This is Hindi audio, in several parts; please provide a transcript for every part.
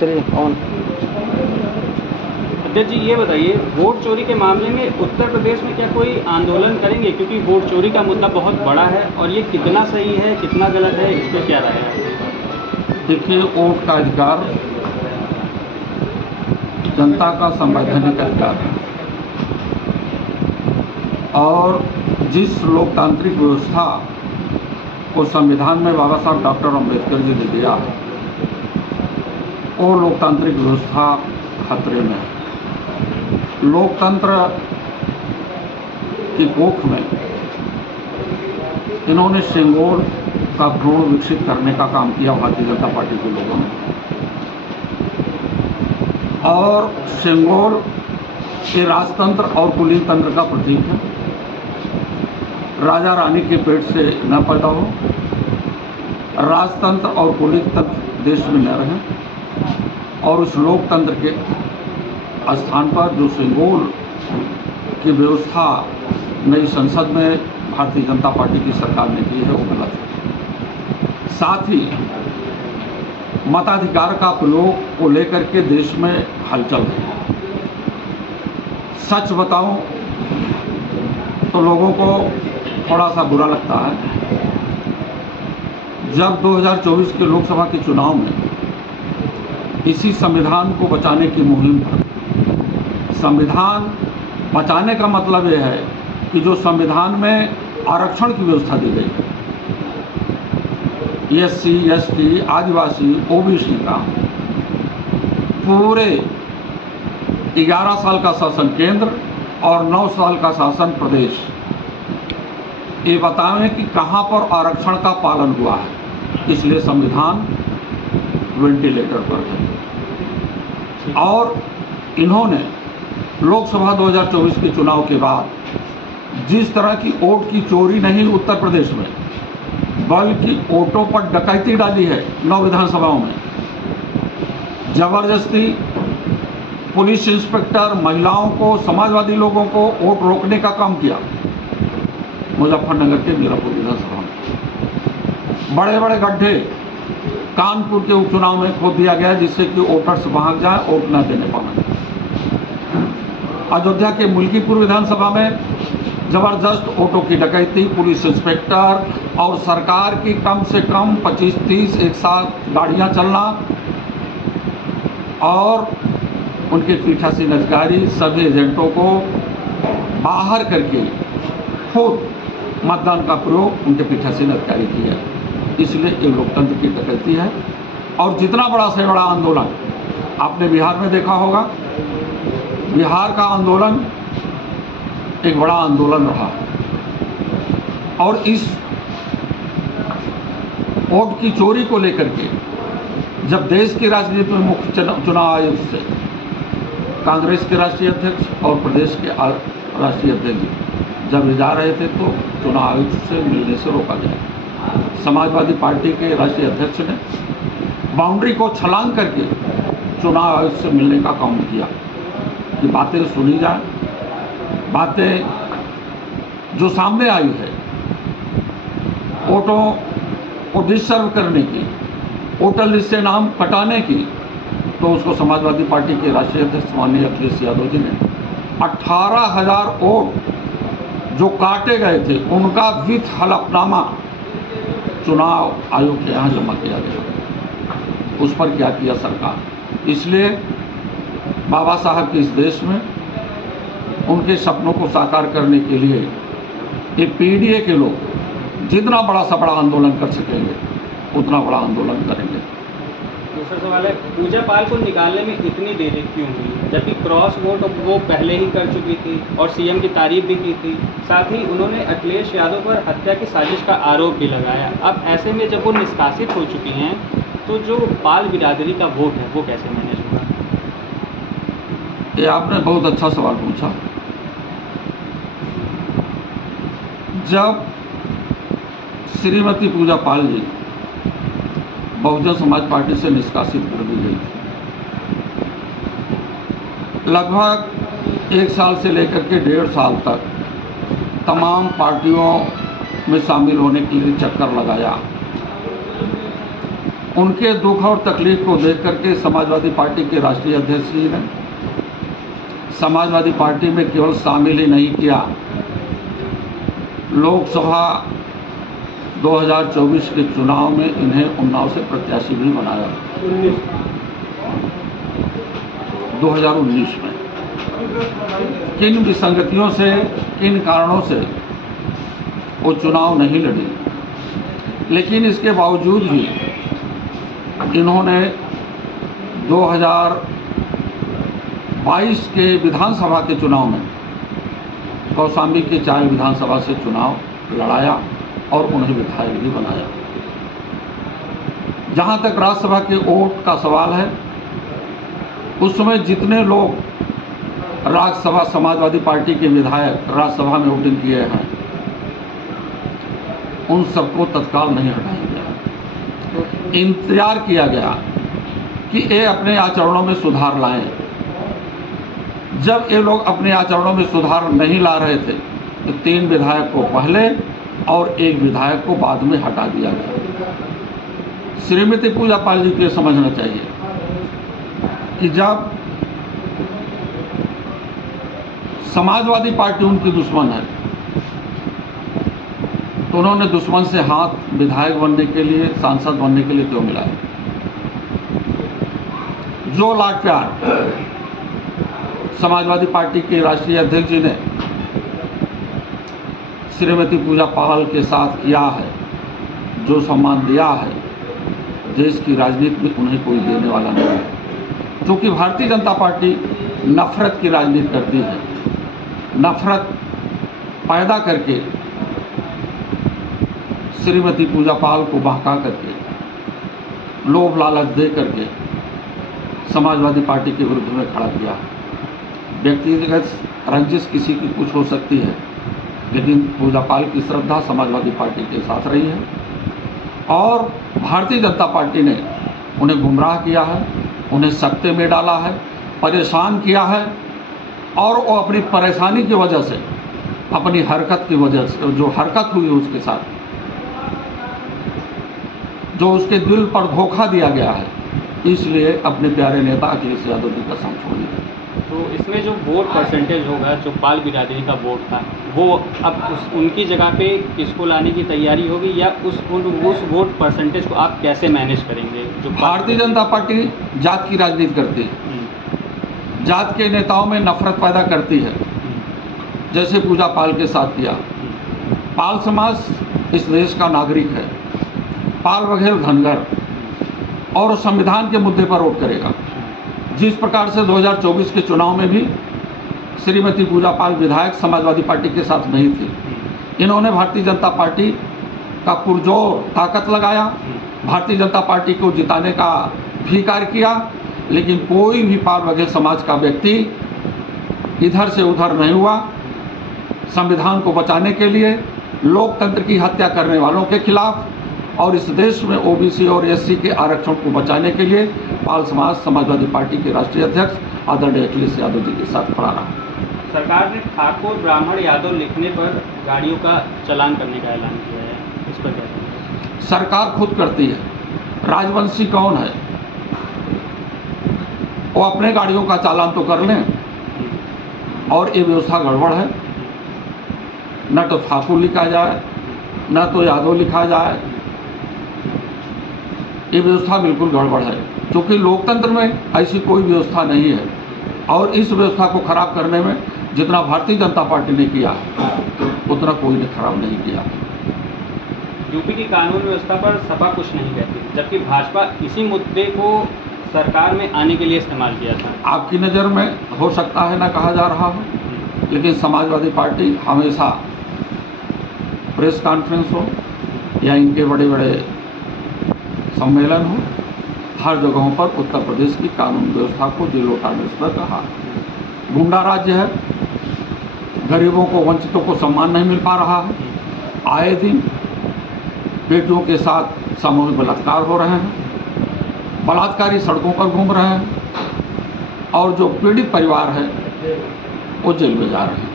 चलिए ऑन। अध्यक्ष जी, ये बताइए, वोट चोरी के मामले में उत्तर प्रदेश में क्या कोई आंदोलन करेंगे? क्योंकि वोट चोरी का मुद्दा बहुत बड़ा है और ये कितना सही है कितना गलत है, इस पर क्या राय है? देखिए, वोट का अधिकार जनता का संवैधानिक अधिकार है और जिस लोकतांत्रिक व्यवस्था को संविधान में बाबा साहब डॉक्टर अम्बेडकर जी ने दिया है, वो लोकतांत्रिक व्यवस्था खतरे में है। लोकतंत्र की कोख में इन्होंने सेंगोल का भ्रूण विकसित करने का काम किया भारतीय जनता पार्टी के लोगों ने, और सेंगोल ये राजतंत्र और कुलीन तंत्र का प्रतीक है। राजा रानी के पेट से न पैदा हो, राजतंत्र और कुलीन तंत्र देश में न रहे, और उस लोकतंत्र के स्थान पर जो सेंगोल की व्यवस्था नई संसद में भारतीय जनता पार्टी की सरकार ने की है, वो गलत है। साथ ही मताधिकार का प्रयोग को लेकर के देश में हलचल है। सच बताऊं तो लोगों को थोड़ा सा बुरा लगता है, जब 2024 के लोकसभा के चुनाव में इसी संविधान को बचाने की मुहिम पर, संविधान बचाने का मतलब यह है कि जो संविधान में आरक्षण की व्यवस्था दी गई है, SC, ST, आदिवासी, OBC का पूरे 11 साल का शासन केंद्र और 9 साल का शासन प्रदेश, ये बताएं कि कहां पर आरक्षण का पालन हुआ है। इसलिए संविधान वेंटिलेटर पर है। और इन्होंने लोकसभा 2024 के चुनाव के बाद जिस तरह की वोट की चोरी नहीं उत्तर प्रदेश में, बल्कि वोटों पर डकैती डाली है 9 विधानसभाओं में, जबरदस्ती पुलिस इंस्पेक्टर महिलाओं को, समाजवादी लोगों को वोट रोकने का काम किया। मुजफ्फरनगर के मीरापुर विधानसभा में बड़े बड़े गड्ढे कानपुर के उपचुनाव में खोद दिया गया, जिससे कि वोटर्स भाग जाए, वोट न देने पाए। अयोध्या के मुल्कीपुर विधानसभा में जबरदस्त वोटों की डकैती, पुलिस इंस्पेक्टर और सरकार की कम से कम 25-30 एक साथ गाड़ियां चलना और उनके पीठासीन अधिकारी सभी एजेंटों को बाहर करके खुद मतदान का प्रयोग उनके पीठासीन अधिकारी किया। इसलिए ये लोकतंत्र की डकैती है। और जितना बड़ा से बड़ा आंदोलन आपने बिहार में देखा होगा, बिहार का आंदोलन एक बड़ा आंदोलन रहा, और इस वोट की चोरी को लेकर के जब देश की राजनीति में मुख्य चुनाव आयोग से कांग्रेस के राष्ट्रीय अध्यक्ष और प्रदेश के राष्ट्रीय अध्यक्ष जब ले जा रहे थे, तो चुनाव आयोग से मिलने से रोका गया। समाजवादी पार्टी के राष्ट्रीय अध्यक्ष ने बाउंड्री को छलांग करके चुनाव आयोग से मिलने का काम किया कि बातें सुनी जाए। बातें जो सामने आई है, वोटों को डिसर्व करने की, वोटर लिस्ट से नाम कटाने की, तो उसको समाजवादी पार्टी के राष्ट्रीय अध्यक्ष माननीय अखिलेश यादव जी ने 18,000 वोट जो काटे गए थे, उनका विथ हलफनामा चुनाव आयोग के यहाँ जमा किया गया। उस पर क्या किया सरकार? इसलिए बाबा साहब के इस देश में उनके सपनों को साकार करने के लिए ये PDA के लोग जितना बड़ा सा बड़ा आंदोलन कर सकेंगे, उतना बड़ा आंदोलन करेंगे। दूसरा सवाल है, पूजा पाल को निकालने में इतनी देरी क्यों हुई, जबकि क्रॉस वोट वो पहले ही कर चुकी थी और CM की तारीफ भी की थी। साथ ही उन्होंने अखिलेश यादव पर हत्या की साजिश का आरोप भी लगाया। अब ऐसे में जब वो निष्कासित हो चुकी हैं, तो जो पाल बिरादरी का वोट है वो कैसे मैनेज होगा? ये आपने बहुत अच्छा सवाल पूछा। जब श्रीमती पूजा पाल जी बहुजन समाज पार्टी से निष्कासित कर दी गई थी, लगभग 1 साल से लेकर के 1.5 साल तक तमाम पार्टियों में शामिल होने के लिए चक्कर लगाया उनके दुख और तकलीफ को देख करके समाजवादी पार्टी के राष्ट्रीय अध्यक्ष जी ने समाजवादी पार्टी में केवल शामिल ही नहीं किया, लोकसभा 2024 के चुनाव में इन्हें उन्नाव से प्रत्याशी भी बनाया। 2019 में किन विसंगतियों से, किन कारणों से वो चुनाव नहीं लड़ी, लेकिन इसके बावजूद भी इन्होंने 2022 के विधानसभा के चुनाव में कौशाम्बी के 4 विधानसभा से चुनाव लड़ाया और उन्हें विधायक भी बनाया। जहां तक राज्यसभा के वोट का सवाल है, उस समय जितने लोग राज्यसभा समाजवादी पार्टी के विधायक राज्यसभा में वोटिंग किए हैं, उन सबको तत्काल नहीं हटाया गया। इंतजार किया गया कि ये अपने आचरणों में सुधार लाएं। जब ये लोग अपने आचरणों में सुधार नहीं ला रहे थे तो 3 विधायक को पहले और 1 विधायक को बाद में हटा दिया गया। श्रीमती पूजा पाल जी को ये समझना चाहिए कि जब समाजवादी पार्टी उनकी दुश्मन है तो उन्होंने दुश्मन से हाथ विधायक बनने के लिए, सांसद बनने के लिए क्यों मिलाया? जो लाड प्यार समाजवादी पार्टी के राष्ट्रीय अध्यक्ष जी ने श्रीमती पूजा पाल के साथ किया है, जो सम्मान दिया है, देश की राजनीति में उन्हें कोई देने वाला नहीं है। क्योंकि भारतीय जनता पार्टी नफरत की राजनीति करती है, नफरत पैदा करके श्रीमती पूजा पाल को बहका करके, लोभ लालच दे करके समाजवादी पार्टी के विरुद्ध में खड़ा किया है। व्यक्तिगत रंजिश किसी की कुछ हो सकती है, लेकिन पूजा पाल की श्रद्धा समाजवादी पार्टी के साथ रही है और भारतीय जनता पार्टी ने उन्हें गुमराह किया है, उन्हें सत्ते में डाला है, परेशान किया है और वो अपनी परेशानी की वजह से, अपनी हरकत की वजह से, जो हरकत हुई उसके साथ, जो उसके दिल पर धोखा दिया गया है, इसलिए अपने प्यारे नेता अखिलेश यादव जी का साथ छोड़ दिया। तो इसमें जो वोट परसेंटेज होगा, जो पाल बिरादरी का वोट था, वो अब उनकी जगह पे किसको लाने की तैयारी होगी, या उस वोट परसेंटेज को आप कैसे मैनेज करेंगे? जो भारतीय जनता पार्टी जात की राजनीति करती है, जात के नेताओं में नफरत पैदा करती है, जैसे पूजा पाल के साथ किया। पाल समाज इस देश का नागरिक है, पाल बघेल धनगर, और संविधान के मुद्दे पर वोट करेगा। जिस प्रकार से 2024 के चुनाव में भी श्रीमती पूजा पाल विधायक समाजवादी पार्टी के साथ नहीं थी, इन्होंने भारतीय जनता पार्टी का पुरजोर ताकत लगाया, भारतीय जनता पार्टी को जिताने का भी कार्य किया, लेकिन कोई भी पाल बघेल समाज का व्यक्ति इधर से उधर नहीं हुआ। संविधान को बचाने के लिए, लोकतंत्र की हत्या करने वालों के खिलाफ और इस देश में ओबीसी और एससी के आरक्षण को बचाने के लिए पाल समाज समाजवादी पार्टी के राष्ट्रीय अध्यक्ष आदरणीय अखिलेश यादव जी के साथ खड़ा रहा। सरकार ने ठाकुर ब्राह्मण यादव लिखने पर गाड़ियों का चालान करने का ऐलान किया है, इस पर क्या कहेंगे? सरकार खुद करती है। राजवंशी कौन है? वो अपने गाड़ियों का चालान तो कर लें, और ये व्यवस्था गड़बड़ है। न तो ठाकुर लिखा जाए, न तो यादव लिखा जाए, ये व्यवस्था बिल्कुल गड़बड़ है, क्योंकि लोकतंत्र में ऐसी कोई व्यवस्था नहीं है। और इस व्यवस्था को खराब करने में जितना भारतीय जनता पार्टी ने किया उतना कोई ने खराब नहीं किया। यूपी की कानून व्यवस्था पर सपा कुछ नहीं कहती, जबकि भाजपा इसी मुद्दे को सरकार में आने के लिए इस्तेमाल किया था। आपकी नज़र में हो सकता है ना कहा जा रहा हो, लेकिन समाजवादी पार्टी हमेशा प्रेस कॉन्फ्रेंस हो या इनके बड़े बड़े सम्मेलन हो, हर जगहों पर उत्तर प्रदेश की कानून व्यवस्था को दिलोटाने पर कहा। गुंडा राज्य है, गरीबों को, वंचितों को सम्मान नहीं मिल पा रहा है, आए दिन बेटियों के साथ सामूहिक बलात्कार हो रहे हैं, बलात्कारी सड़कों पर घूम रहे हैं, और जो पीड़ित परिवार है वो जेल में जा रहे हैं।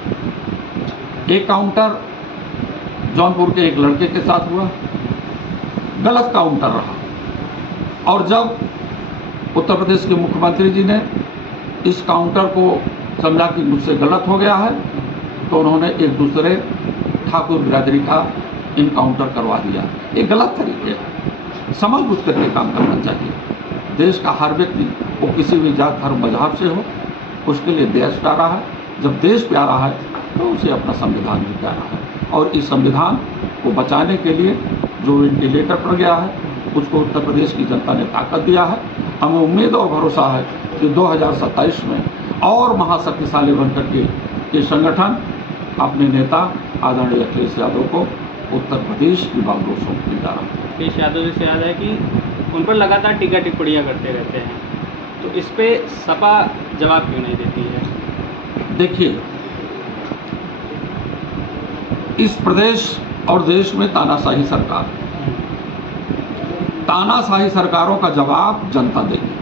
एक काउंटर जौनपुर के एक लड़के के साथ हुआ, गलत काउंटर रहा, और जब उत्तर प्रदेश के मुख्यमंत्री जी ने इस काउंटर को समझा कि मुझसे गलत हो गया है, तो उन्होंने एक दूसरे ठाकुर बिरादरी का इनकाउंटर करवा दिया। ये गलत तरीके है, समझ बुझ करके काम करना चाहिए। देश का हर व्यक्ति, वो किसी भी जात धर्म मजहब से हो, उसके लिए देश प्यारा है। जब देश प्यारा है तो उसे अपना संविधान भी प्यारा है, और इस संविधान को बचाने के लिए जो वेंटिलेटर पर गया है, उसको उत्तर प्रदेश की जनता ने ताकत दिया है। हमें उम्मीद और भरोसा है कि 2027 में और महाशक्तिशाली बनकर के ये संगठन अपने नेता आदरणीय अखिलेश यादव को उत्तर प्रदेश की बागडोर सौंपने जा रहा है। अखिलेश यादव जी से याद है कि उन पर लगातार टीका टिप्पणियाँ करते रहते हैं, तो इस पे सपा जवाब क्यों नहीं देती है? देखिए, इस प्रदेश और देश में तानाशाही सरकार, तानाशाही सरकारों का जवाब जनता देगी।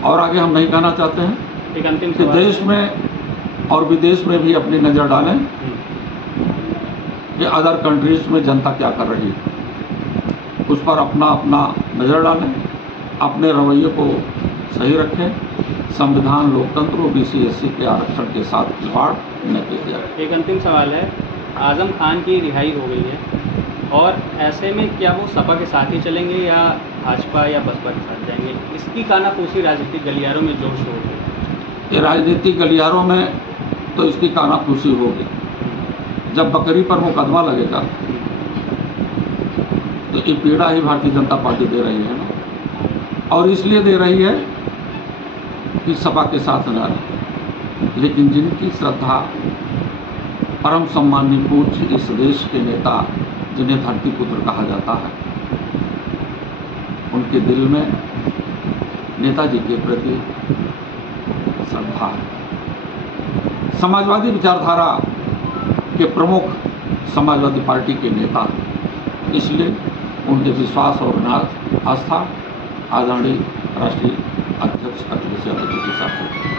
और आगे हम नहीं कहना चाहते हैं एक अंतिम कि देश में और विदेश में भी अपनी नज़र डालें कि अदर कंट्रीज में जनता क्या कर रही है, उस पर अपना नज़र डालें, अपने रवैये को सही रखें। संविधान, लोकतंत्र और BC SC के आरक्षण के साथ खिलवाड़ न किया जाए। एक अंतिम सवाल है, आजम खान की रिहाई हो गई है, और ऐसे में क्या वो सपा के साथ ही चलेंगे या भाजपा या बसपा के साथ जाएंगे? इसकी कानाफूसी राजनीतिक गलियारों में जोर शोर है। ये राजनीतिक गलियारों में तो इसकी कानाफूसी होगी। जब बकरी पर मुकदमा लगेगा तो ये पीड़ा ही भारतीय जनता पार्टी दे रही है ना, और इसलिए दे रही है कि सपा के साथ न रहे। लेकिन जिनकी श्रद्धा परम सम्माननीय पूज्य इस देश के नेता, जिन्हें धरती पुत्र कहा जाता है, उनके दिल में नेताजी के प्रति श्रद्धा है। समाजवादी विचारधारा के प्रमुख समाजवादी पार्टी के नेता, इसलिए उनके विश्वास और आस्था आदरणीय राष्ट्रीय अध्यक्ष अखिलेश यादव जी के साथ